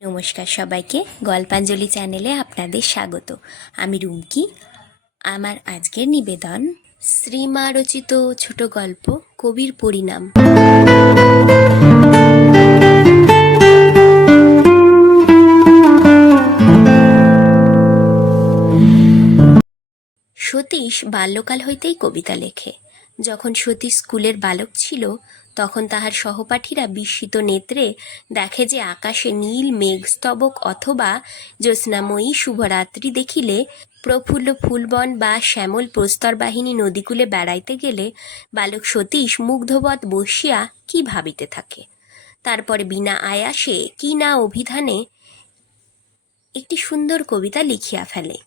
নমস্কার সবাইকে, গল্পাঞ্জলি চ্যানেলে আপনাদের স্বাগত। আমি রুমকি। আমার আজকের নিবেদন শ্রীমা রচিত ছোট গল্প, কবির পরিণাম। সতীশ বাল্যকাল হইতেই কবিতা লেখে। যখন সতীশ স্কুলের বালক ছিল তখন তাহার সহপাঠীরা বিস্মিত নেত্রে দেখে যে আকাশে নীল মেঘস্তবক অথবা জ্যোৎস্নাময়ী শুভরাত্রি দেখিলে প্রফুল্ল ফুলবন বা শ্যামল প্রস্তর বাহিনী নদীকূলে বেড়াইতে গেলে বালক সতীশ মুগ্ধবৎ বসিয়া কি ভাবিতে থাকে? তারপরে বিনা আয়াসে কি না অভিধানে একটি সুন্দর কবিতা লিখিয়া ফেলে।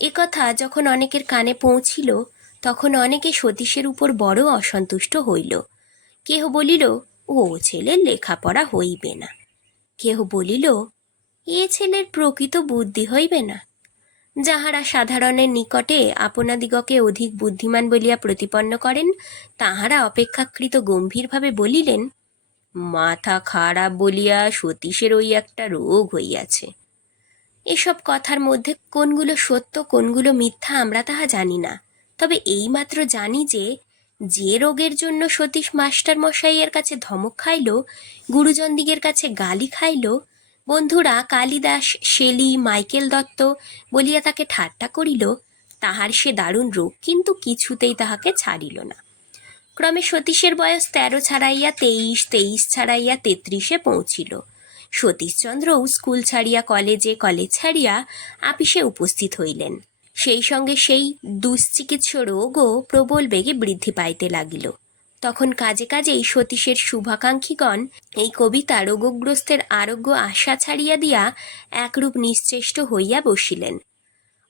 একথা যখন অনেকের কানে পৌঁছিল, তখন অনেকে সতীশের উপর বড় অসন্তুষ্ট হইল। কেহ বলিল, ও ছেলের লেখাপড়া হইবে না। কেহ বলিল, এ ছেলের প্রকৃত বুদ্ধি হইবে না। যাহারা সাধারণের নিকটে আপনাদিগকে অধিক বুদ্ধিমান বলিয়া প্রতিপন্ন করেন, তাহারা অপেক্ষাকৃত গম্ভীরভাবে বলিলেন, মাথা খারাপ বলিয়া সতীশের ওই একটা রোগ হইয়াছে। এসব কথার মধ্যে কোনগুলো সত্য, কোনগুলো মিথ্যা আমরা তাহা জানি না। তবে এইমাত্র জানি যে যে রোগের জন্য সতীশ মাস্টার মশাইয়ের কাছে ধমক খাইল, গুরুজনদিগের কাছে গালি খাইল, বন্ধুরা কালিদাস, শেলি, মাইকেল দত্ত বলিয়া তাকে ঠাট্টা করিল, তাহার সে দারুণ রোগ কিন্তু কিছুতেই তাহাকে ছাড়িল না। ক্রমে সতীশের বয়স তেরো ছাড়াইয়া তেইশ তেইশ ছাড়াইয়া তেত্রিশে পৌঁছিল। সতীশচন্দ্রও স্কুল ছাড়িয়া, কলেজে কলেজ ছাড়িয়া আপিসে উপস্থিত হইলেন। সেই সঙ্গে সেই দুশ্চিকিৎস রোগও প্রবল বেগে বৃদ্ধি পাইতে লাগিল। তখন কাজে কাজেই সতীশের শুভাকাঙ্ক্ষীগণ এই কবিতা রোগগ্রস্তের আরোগ্য আশা ছাড়িয়া দিয়া একরূপ নিশ্চেষ্ট হইয়া বসিলেন।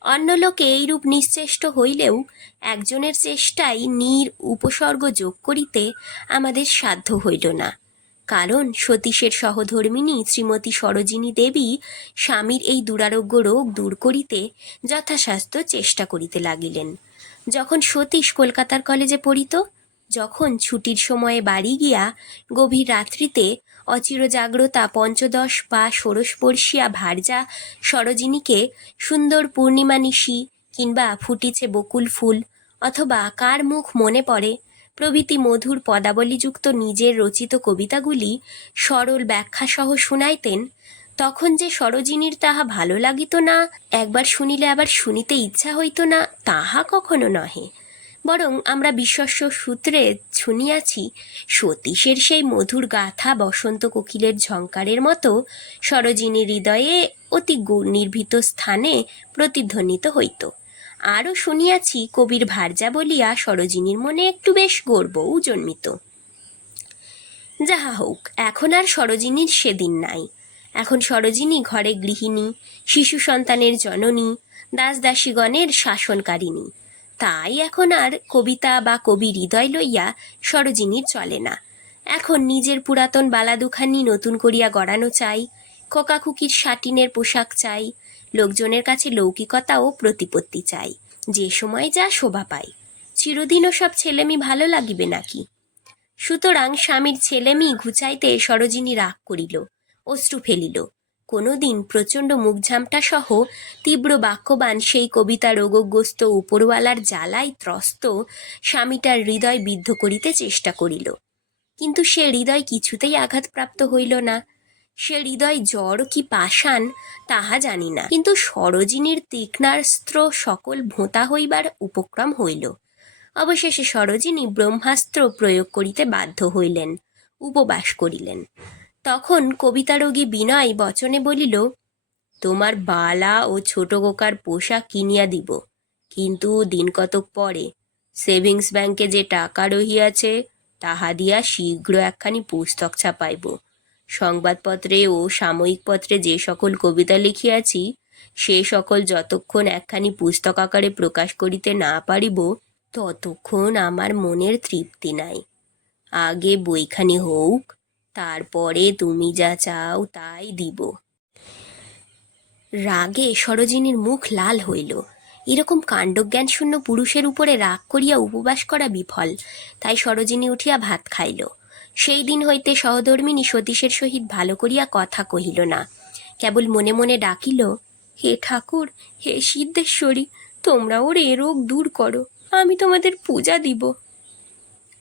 অন্য লোকে এইরূপ নিশ্চেষ্ট হইলেও একজনের চেষ্টায় নীর উপসর্গ যোগ করিতে আমাদের সাধ্য হইল না। কারণ সতীশের সহধর্মিণী শ্রীমতী সরোজিনী দেবী স্বামীর এই দুরারোগ্য রোগ দূর করিতে যথাসাধ্য চেষ্টা করিতে লাগিলেন। যখন সতীশ কলকাতার কলেজে পড়িত, যখন ছুটির সময়ে বাড়ি গিয়া গভীর রাত্রিতে অচিরজাগ্রতা পঞ্চদশ বা ষোড়শবর্ষিয়া ভার্যা সরোজিনীকে সুন্দর পূর্ণিমা নিশি কিংবা ফুটিছে বকুল ফুল অথবা কার মুখ মনে পড়ে প্রভৃতি মধুর পদাবলীযুক্ত নিজের রচিত কবিতাগুলি সরল ব্যাখ্যাসহ শুনাইতেন, তখন যে সরোজিনীর তাহা ভালো লাগিত না, একবার শুনিলে আবার শুনিতে ইচ্ছা হইত না, তাহা কখনো নহে। বরং আমরা বিশ্বস্ব সূত্রে শুনিয়াছি, সতীশের সেই মধুর গাথা বসন্ত কোকিলের ঝঙ্কারের মতো সরোজিনীর হৃদয়ে অতি নির্ভীত স্থানে প্রতিধ্বনিত হইত। আরও শুনিয়াছি কবির ভার্যা বলিয়া সরোজিনীর মনে একটু বেশ গর্বও জন্মিত। যাহা হোক, এখন আর সরোজিনীর সেদিন নাই। এখন সরোজিনী ঘরে গৃহিণী, শিশু সন্তানের জননী, দাস দাসীগণের শাসনকারিণী। তাই এখন আর কবিতা বা কবি হৃদয় লইয়া সরোজিনীর চলে না। এখন নিজের পুরাতন বালাদুখানি নতুন করিয়া গড়ানো চাই, খোকাখুকির সাটিনের পোশাক চাই লোকজনের কাছে লৌকিকতা ও প্রতিপত্তি চাই। যে সময় যা শোভা পায়। চিরদিনও সব ছেলেমি ভালো লাগিবে নাকি? সুতরাং স্বামীর ছেলেমি ঘুচাইতে সরোজিনী রাগ করিল, অশ্রু ফেলিল। কোনোদিন প্রচণ্ড মুখঝামটা সহ তীব্র বাক্যবান সেই কবিতা রোগগ্রস্ত উপরওয়ালার জ্বালায় ত্রস্ত স্বামীটার হৃদয় বিদ্ধ করিতে চেষ্টা করিল। কিন্তু সে হৃদয় কিছুতেই আঘাতপ্রাপ্ত হইল না। সে হৃদয় জ্বর কি পাষাণ তাহা জানি না। কিন্তু সরোজিনীর তীক্ষ্ণাস্ত্র সকল ভোঁতা হইবার উপক্রম হইল। অবশেষে সরোজিনী ব্রহ্মাস্ত্র প্রয়োগ করিতে বাধ্য হইলেন, উপবাস করিলেন। তখন কবিতারোগী বিনয় বচনে বলিল, তোমার বালা ও ছোট কোকার পোশাক কিনিয়া দিব, কিন্তু দিন কতক পরে সেভিংস ব্যাংকে যে টাকা রহিয়াছে, তাহা দিয়া শীঘ্র একখানি পুস্তক ছাপাইব। সংবাদপত্রে ও সাময়িক পত্রে যে সকল কবিতা লিখিয়াছি, সে সকল যতক্ষণ একখানি পুস্তক আকারে প্রকাশ করিতে না পারিব, ততক্ষণ আমার মনের তৃপ্তি নাই। আগে বইখানি হোক তারপরে তুমি যা চাও তাই দিব। রাগে সরোজিনীর মুখ লাল হইল। এরকম কাণ্ডজ্ঞান শূন্য পুরুষের উপরে রাগ করিয়া উপবাস করা বিফল, তাই সরোজিনী উঠিয়া ভাত খাইল। সেই দিন হইতে সহধর্মিনী সতীশের সহিত ভালো করিয়া কথা কহিল না। কেবল মনে মনে ডাকিল, হে ঠাকুর, হে সিদ্ধেশ্বরী তোমরা ওর এ রোগ দূর করো, আমি তোমাদের পূজা দিব।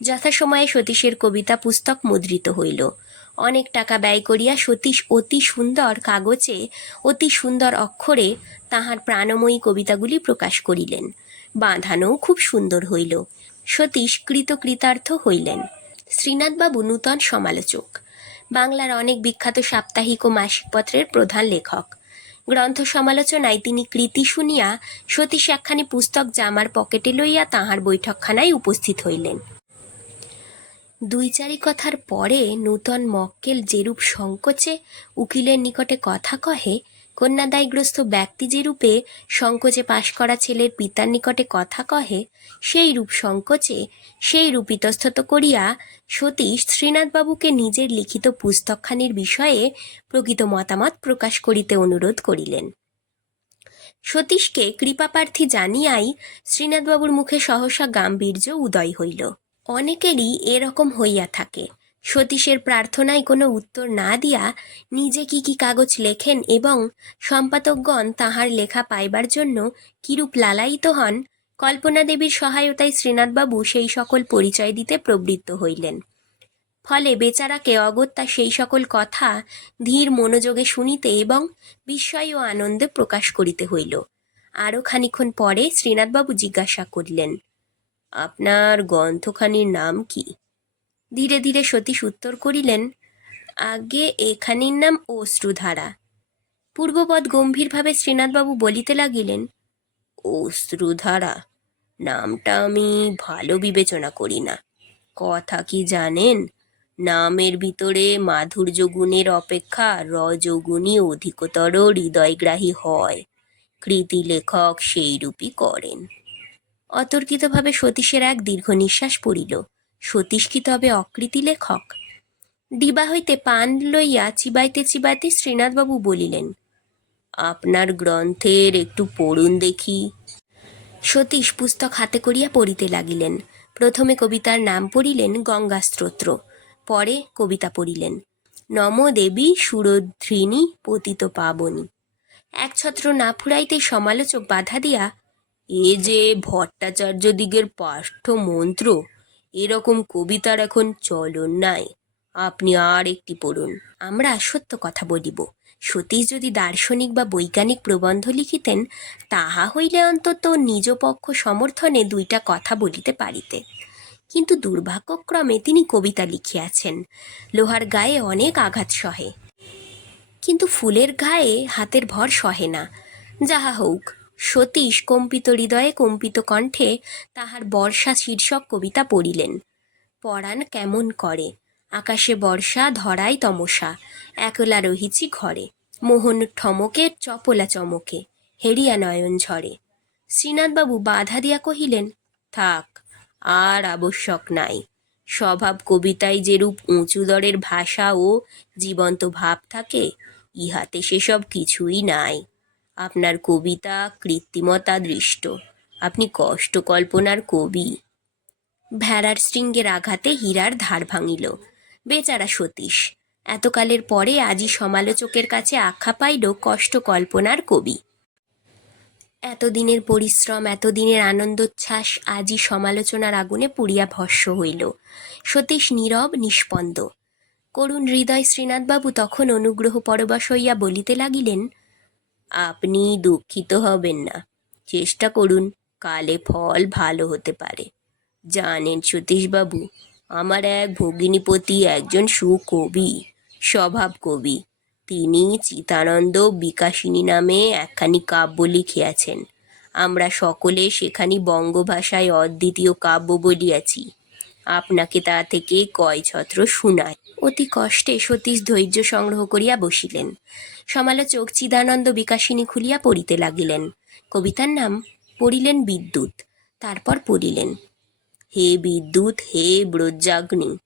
যথাসময়ে সতীশের কবিতা পুস্তক মুদ্রিত হইল। অনেক টাকা ব্যয় করিয়া সতীশ অতি সুন্দর কাগজে, অতি সুন্দর অক্ষরে তাহার প্রাণময়ী কবিতাগুলি প্রকাশ করিলেন। বাঁধানোও খুব সুন্দর হইল। সতীশ কৃতকৃতার্থ হইলেন। শ্রীনাথবাবু নূতন সমালোচক। বাংলার অনেক বিখ্যাত সাপ্তাহিক ও মাসিক পত্রের প্রধান লেখক। গ্রন্থ সমালোচনায় তিনি কৃতি শুনিয়া সতীশ একখানি পুস্তক জামার পকেটে লইয়া তাহার বৈঠকখানায় উপস্থিত হইলেন। দুই চারি কথার পরে নূতন মক্কেল যেরূপ সংকোচে উকিলের নিকটে কথা কহে কন্যাদায়গ্রস্ত ব্যক্তি যেরূপে সংকোচে পাশ করা ছেলের পিতার নিকটে কথা কহে সেই রূপ সংকোচে সেই রূপ ইতস্তত করিয়া সতীশ শ্রীনাথবাবুকে নিজের লিখিত পুস্তকখানির বিষয়ে প্রকৃত মতামত প্রকাশ করিতে অনুরোধ করিলেন। সতীশকে কৃপাপ্রার্থী জানিয়াই শ্রীনাথবাবুর মুখে সহসা গাম্ভীর্য উদয় হইল। অনেকেরই এরকম হইয়া থাকে। সতীশের প্রার্থনায় কোনো উত্তর না দিয়া নিজে কি কি কাগজ লেখেন এবং সম্পাদকগণ তাহার লেখা পাইবার জন্য কিরূপ লালায়িত হন, কল্পনা দেবীর সহায়তায় শ্রীনাথবাবু সেই সকল পরিচয় দিতে প্রবৃত্ত হইলেন। ফলে বেচারাকে অগত্যা সেই সকল কথা ধীর মনোযোগে শুনিতে এবং বিস্ময় ও আনন্দে প্রকাশ করিতে হইল। আরও খানিক্ষণ পরে শ্রীনাথবাবু জিজ্ঞাসা করিলেন, আপনার গ্রন্থখানির নাম কি? ধীরে ধীরে সতীশ উত্তর করিলেন, আগে এখানির নাম অশ্রুধারা পূর্বপদ গম্ভীরভাবে শ্রীনাথবাবু বলিতে লাগিলেন, অশ্রুধারা, নামটা আমি ভালো বিবেচনা করি না। কথা কি জানেন? নামের ভিতরে মাধুর্য গুণের অপেক্ষা রজগুণই অধিকতর হৃদয়গ্রাহী হয়। কৃতি লেখক সেইরূপই করেন অতর্কিতভাবে সতীশের এক দীর্ঘ নিঃশ্বাস পড়িল। সতীশ কি তবে অকৃতি লেখক। ডিবা হইতে পান লইয়া চিবাইতে চিবাইতে শ্রীনাথবাবু বলিলেন, আপনার গ্রন্থের একটু পড়ুন দেখি। সতীশ পুস্তক হাতে করিয়া পড়িতে লাগিলেন। প্রথমে কবিতার নাম পড়িলেন গঙ্গা স্তোত্র পরে কবিতা পড়িলেন, নম দেবী সুরধ্রিণী পতিত পাবনী। এক ছত্র না ফুরাইতে সমালোচক বাধা দিয়া, এ যে ভট্টাচার্য দিগের পাঠ্য মন্ত্র এরকম কবিতার এখন চলন নাই। আপনি আর একটি পড়ুন। আমরা সত্য কথা বলিব। সতীশ যদি দার্শনিক বা বৈজ্ঞানিক প্রবন্ধ লিখিতেন, তাহা হইলে অন্তত নিজ পক্ষ সমর্থনে দুইটা কথা বলিতে পারিতে। কিন্তু দুর্ভাগ্যক্রমে তিনি কবিতা লিখিয়াছেন। লোহার গায়ে অনেক আঘাত সহে। কিন্তু ফুলের গায়ে হাতের ভর সহে না। যাহা হোক সতীশ কম্পিত হৃদয়ে কম্পিত কণ্ঠে তাহার বর্ষা শীর্ষক কবিতা পড়িলেন। পরাণ কেমন করে? আকাশে বর্ষা, ধরায় তমসা। একলা রহিছি ঘরে। মোহন ঠমকে, চপলা চমকে। হেরিয়া নয়ন ঝরে। শ্রীনাথবাবু বাধা দিয়া কহিলেন, থাক, আর আবশ্যক নাই। স্বভাব কবিতায় যেরূপ উঁচু দরের ভাষা ও জীবন্ত ভাব থাকে, ইহাতে সেসব কিছুই নাই। আপনার কবিতা কৃত্রিমতা দৃষ্ট। আপনি কষ্ট কল্পনার কবি। ভেড়ার শৃঙ্গের আঘাতে হীরার ধার ভাঙিল। বেচারা সতীশ, এতকালের পরে আজই সমালোচকের কাছে আখ্যা পাইল কষ্ট কল্পনার কবি। এতদিনের পরিশ্রম, এতদিনের আনন্দোচ্ছ্বাস আজই সমালোচনার আগুনে পুড়িয়া ভস্য হইল। সতীশ নীরব, নিষ্পন্দ। করুণ হৃদয় শ্রীনাথবাবু তখন অনুগ্রহ পরবশ হইয়া বলিতে লাগিলেন আপনি দুঃখিত হবেন না। চেষ্টা করুন, কালে ফল ভালো হতে পারে। জানেন সতীশবাবু, আমার এক ভগিনীপতি একজন সুকবি, স্বভাব কবি। তিনি চিতানন্দ বিকাশিনী নামে একখানি কাব্য লিখিয়াছেন। আমরা সকলে সেখানি বঙ্গভাষায় অদ্বিতীয় কাব্য বলিয়াছি। আপনাকে তা থেকে কয় ছত্র শুনায়। অতি কষ্টে সতীশ ধৈর্য সংগ্রহ করিয়া বসিলেন। সমালোচক চিদানন্দ বিকাশিনী খুলিয়া পড়িতে লাগিলেন। কবিতার নাম, পড়িলেন বিদ্যুৎ তারপর পড়িলেন, হে বিদ্যুৎ, হে ব্রজ্জাগ্নি,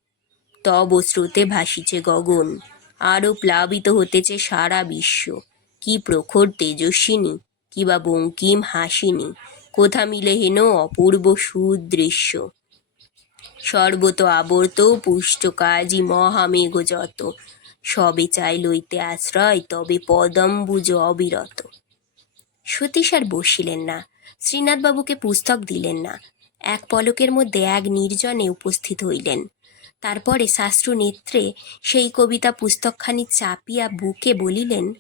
তব স্রোতে ভাসিছে গগন আরও প্লাবিত হতেছে সারা বিশ্ব। কি প্রখর তেজস্বিনী কিবা বঙ্কিম হাসিনী, কোথা মিলে হেন অপূর্ব সুদৃশ্য। সর্বত আবর্ত, পুষ্ট কাজী মহামেঘ যত। সবে চাই লইতে আশ্রয়, তবে পদম্বুজ অবিরত। সতীশ আর বসিলেন না, শ্রীনাথবাবুকে পুস্তক দিলেন না। এক পলকের মধ্যে এক নির্জনে উপস্থিত হইলেন। তারপরে শাস্ত্র নেত্রে সেই কবিতা পুস্তকখানি চাপিয়া বুকে বলিলেন,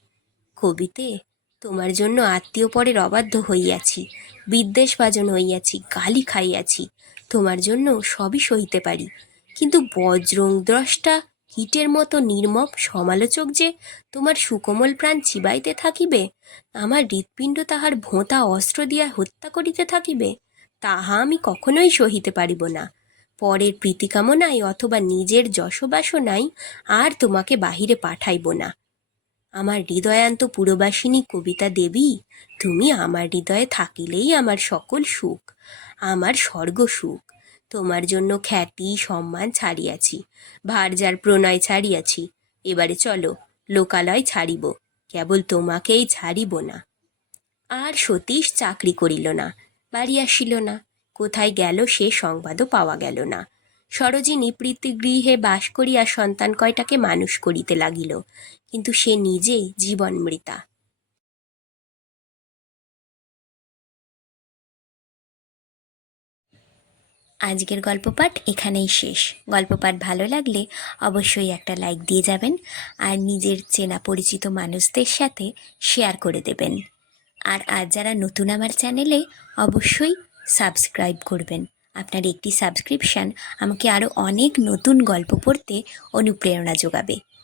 কবিতে, তোমার জন্য আত্মীয় পরের অবাধ্য হইয়াছি, বিদ্বেষভাজন হইয়াছি, গালি খাইয়াছি তোমার জন্য সবই সইতে পারি। কিন্তু বজ্রং দ্রষ্টা কীটের মতো নির্মম সমালোচক যে তোমার সুকোমল প্রাণ চিবাইতে থাকিবে, আমার হৃৎপিণ্ড তাহার ভোঁতা অস্ত্র দিয়া হত্যা করিতে থাকিবে, তাহা আমি কখনোই সহিতে পারিব না। পরের প্রীতিকামনায় অথবা নিজের যশবাসনায় আর তোমাকে বাহিরে পাঠাইব না। আমার হৃদয়ান্ত পুরবাসিনী কবিতা দেবী, তুমি আমার হৃদয়ে থাকিলেই আমার সকল সুখ, আমার স্বর্গ সুখ। তোমার জন্য খ্যাতি, সম্মান ছাড়িয়াছি ভারজার প্রণয় ছাড়িয়াছি। এবারে চলো, লোকালয় ছাড়িব, কেবল তোমাকেই ছাড়িব না। আর সতীশ চাকরি করিল না, বাড়ি আসিল না, কোথায় গেল সে সংবাদও পাওয়া গেল না। সরোজিনী প্রীতিগৃহে বাস করিয়া সন্তান কয়টাকে মানুষ করিতে লাগিল কিন্তু সে নিজে জীবন মৃতা আজকের গল্প পাঠ এখানেই শেষ। গল্প পাঠ ভালো লাগলে অবশ্যই একটা লাইক দিয়ে যাবেন আর নিজের চেনা পরিচিত মানুষদের সাথে শেয়ার করে দেবেন। আর আজ যারা নতুন আমার চ্যানেলে, অবশ্যই সাবস্ক্রাইব করবেন। আপনার একটি সাবস্ক্রিপশান আমাকে আরও অনেক নতুন গল্প পড়তে অনুপ্রেরণা যোগাবে।